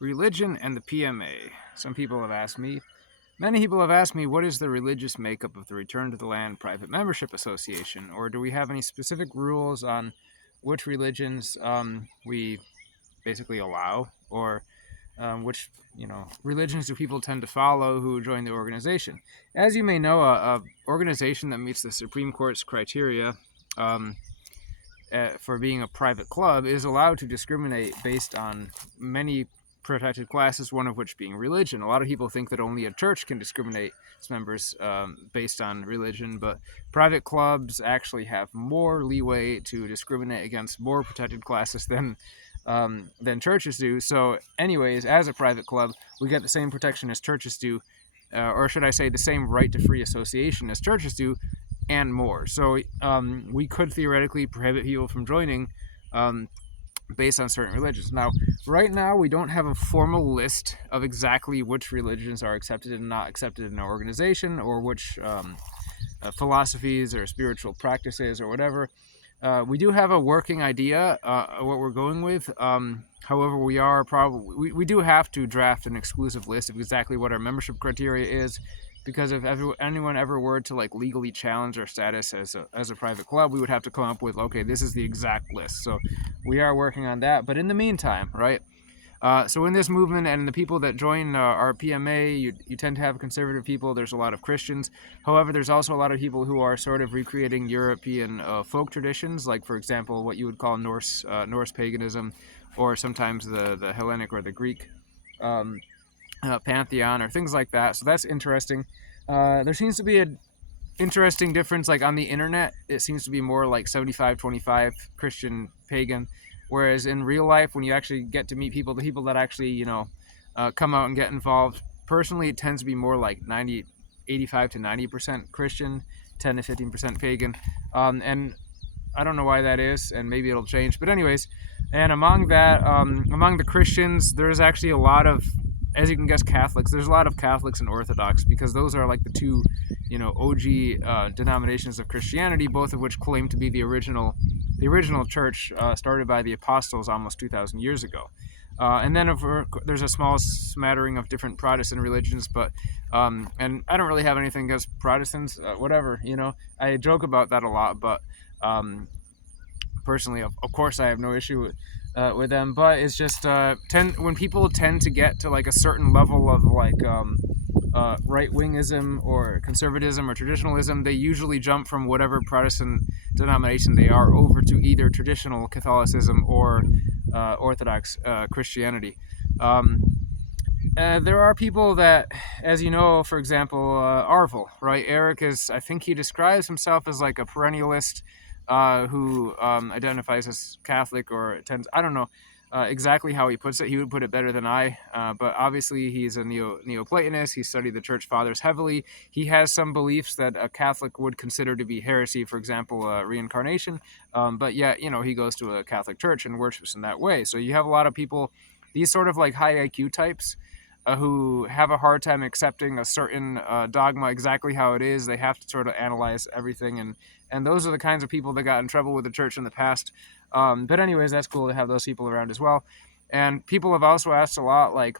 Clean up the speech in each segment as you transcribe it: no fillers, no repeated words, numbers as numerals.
Religion and the PMA. Many people have asked me, what is the religious makeup of the Return to the Land Private Membership Association? Or do we have any specific rules on which religions we basically allow? Or which, religions do people tend to follow who join the organization? As you may know, a organization that meets the Supreme Court's criteria for being a private club is allowed to discriminate based on many protected classes, one of which being religion. A lot of people think that only a church can discriminate its members based on religion, but private clubs actually have more leeway to discriminate against more protected classes than churches do. So anyways, as a private club, we get the same protection as churches do, or should I say the same right to free association as churches do, and more. So we could theoretically prohibit people from joining based on certain religions. Now, right now, we don't have a formal list of exactly which religions are accepted and not accepted in our organization, or which philosophies or spiritual practices or whatever. We do have a working idea what we're going with. However, we do have to draft an exclusive list of exactly what our membership criteria is, because if anyone ever were to legally challenge our status as a private club, we would have to come up with, okay, this is the exact list. So we are working on that. But in the meantime, right? So in this movement and the people that join our PMA, you tend to have conservative people. There's a lot of Christians. However, there's also a lot of people who are sort of recreating European folk traditions, like, for example, what you would call Norse paganism, or sometimes the Hellenic or the Greek pantheon, or things like that. So that's interesting. There seems to be an interesting difference. Like on the internet, it seems to be more like 75-25 Christian pagan, whereas in real life, when you actually get to meet people, the people that actually come out and get involved, personally it tends to be more like 85 to 90% Christian, 10 to 15% pagan. And I don't know why that is, and maybe it'll change, but anyways. And among the Christians, there's actually a lot of, as you can guess, Catholics. There's a lot of Catholics and Orthodox, because those are like the two, OG denominations of Christianity, both of which claim to be the original church started by the apostles almost 2,000 years ago. And then there's a small smattering of different Protestant religions, but and I don't really have anything against Protestants, whatever, I joke about that a lot, but personally, of course, I have no issue with them, but it's just when people tend to get to like a certain level of right-wingism or conservatism or traditionalism, they usually jump from whatever Protestant denomination they are over to either traditional Catholicism or Orthodox Christianity. There are people that, as you know, for example, Arvel, right? Eric I think he describes himself as like a perennialist who identifies as Catholic or attends, I don't know exactly how he puts it. He would put it better than I, but obviously he's a Neoplatonist. He studied the Church Fathers heavily. He has some beliefs that a Catholic would consider to be heresy, for example, reincarnation, but yet, he goes to a Catholic church and worships in that way. So you have a lot of people, these sort of like high IQ types, who have a hard time accepting a certain dogma exactly how it is. They have to sort of analyze everything, and those are the kinds of people that got in trouble with the church in the past. But anyways, that's cool to have those people around as well. And people have also asked a lot, like,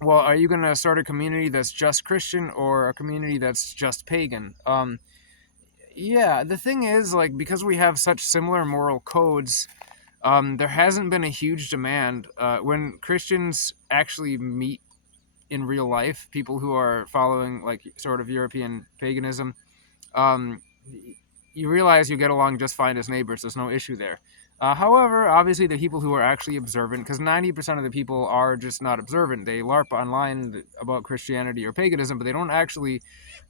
well, are you going to start a community that's just Christian or a community that's just pagan? Yeah, the thing is, like, because we have such similar moral codes, there hasn't been a huge demand. When Christians actually meet in real life, people who are following like sort of European paganism, you realize you get along just fine as neighbors. There's no issue there. However, obviously the people who are actually observant, because 90% of the people are just not observant. They LARP online about Christianity or paganism, but they don't actually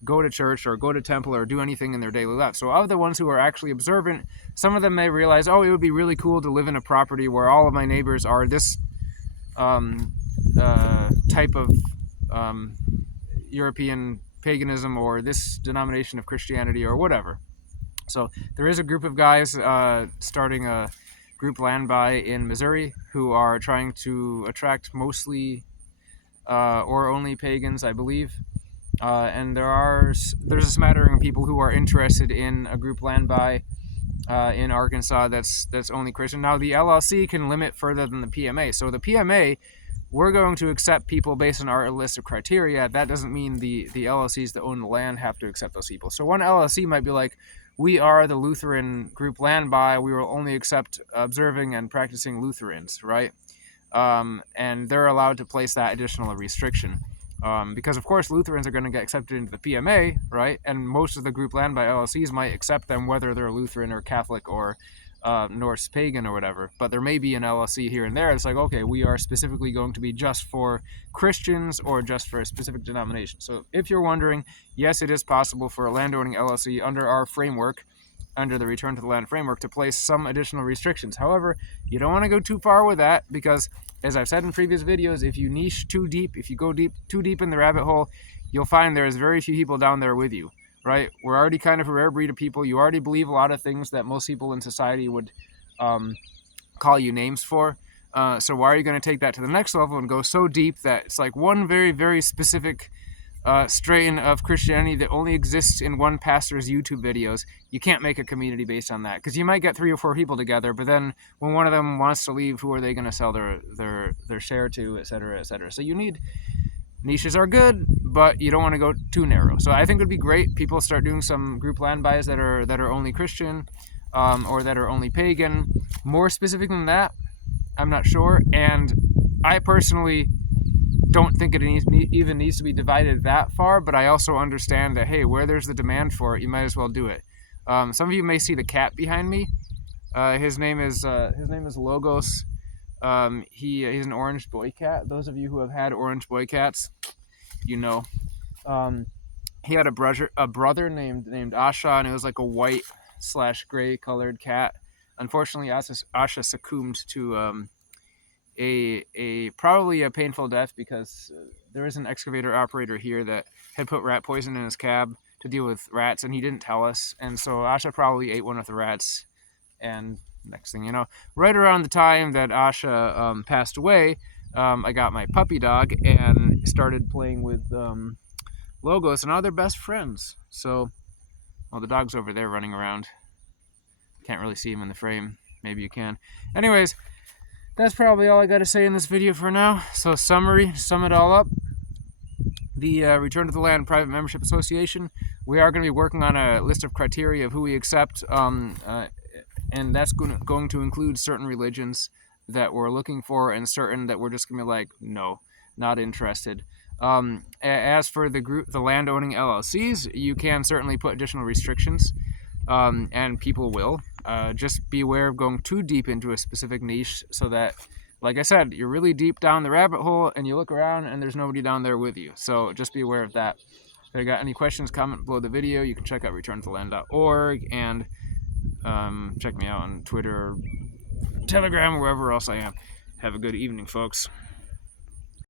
go to church or go to temple or do anything in their daily life. So of the ones who are actually observant, some of them may realize, oh, it would be really cool to live in a property where all of my neighbors are this type of European paganism or this denomination of Christianity or whatever. So there is a group of guys starting a group Land in Missouri who are trying to attract mostly or only pagans, I believe. And there's a smattering of people who are interested in a group Land in Arkansas that's only Christian. Now the LLC can limit further than the PMA. So the PMA we're going to accept people based on our list of criteria. That doesn't mean the LLCs that own the land have to accept those people. So one LLC might be like, we are the Lutheran group Land By, we will only accept observing and practicing Lutherans, right? And they're allowed to place that additional restriction. Because of course Lutherans are going to get accepted into the PMA, right? And most of the group Land By LLCs might accept them whether they're Lutheran or Catholic or Norse pagan or whatever. But there may be an LLC here and there. It's like, okay, we are specifically going to be just for Christians or just for a specific denomination. So if you're wondering, yes, it is possible for a landowning LLC under our framework, under the Return to the Land framework, to place some additional restrictions. However, you don't want to go too far with that because, as I've said in previous videos, if you niche too deep, if you go too deep in the rabbit hole, you'll find there's very few people down there with you, right? We're already kind of a rare breed of people. You already believe a lot of things that most people in society would call you names for. So why are you going to take that to the next level and go so deep that it's like one very, very specific strain of Christianity that only exists in one pastor's YouTube videos? You can't make a community based on that, because you might get 3 or 4 people together, but then when one of them wants to leave, who are they going to sell their share to, etc., etc.? So you need, niches are good, but you don't want to go too narrow. So I think it would be great people start doing some group Land Bys that are only Christian, or that are only pagan. More specific than that, I'm not sure, and I personally don't think it even needs to be divided that far, but I also understand that, hey, where there's the demand for it, you might as well do it. Some of you may see the cat behind me. His name is Logos. He's an orange boy cat. Those of you who have had orange boy cats, you know. He had a brother named Asha, and it was like a white/gray colored cat. Unfortunately, Asha succumbed to probably a painful death, because there is an excavator operator here that had put rat poison in his cab to deal with rats, and he didn't tell us, and so Asha probably ate one of the rats, and next thing you know, right around the time that Asha passed away, I got my puppy dog and started playing with Logos, and now they're best friends. So, well, the dog's over there running around. Can't really see him in the frame. Maybe you can. Anyways, that's probably all I got to say in this video for now. So summary, sum it all up. The Return to the Land Private Membership Association, we are going to be working on a list of criteria of who we accept, and that's going to include certain religions that we're looking for and certain that we're just going to be like, no, not interested. As for the landowning LLCs, you can certainly put additional restrictions, and people will. Just be aware of going too deep into a specific niche, so that, like I said, you're really deep down the rabbit hole and you look around and there's nobody down there with you. So just be aware of that. If you got any questions, comment below the video. You can check out returntotheland.org and check me out on Twitter, Telegram, wherever else I am. Have a good evening, folks.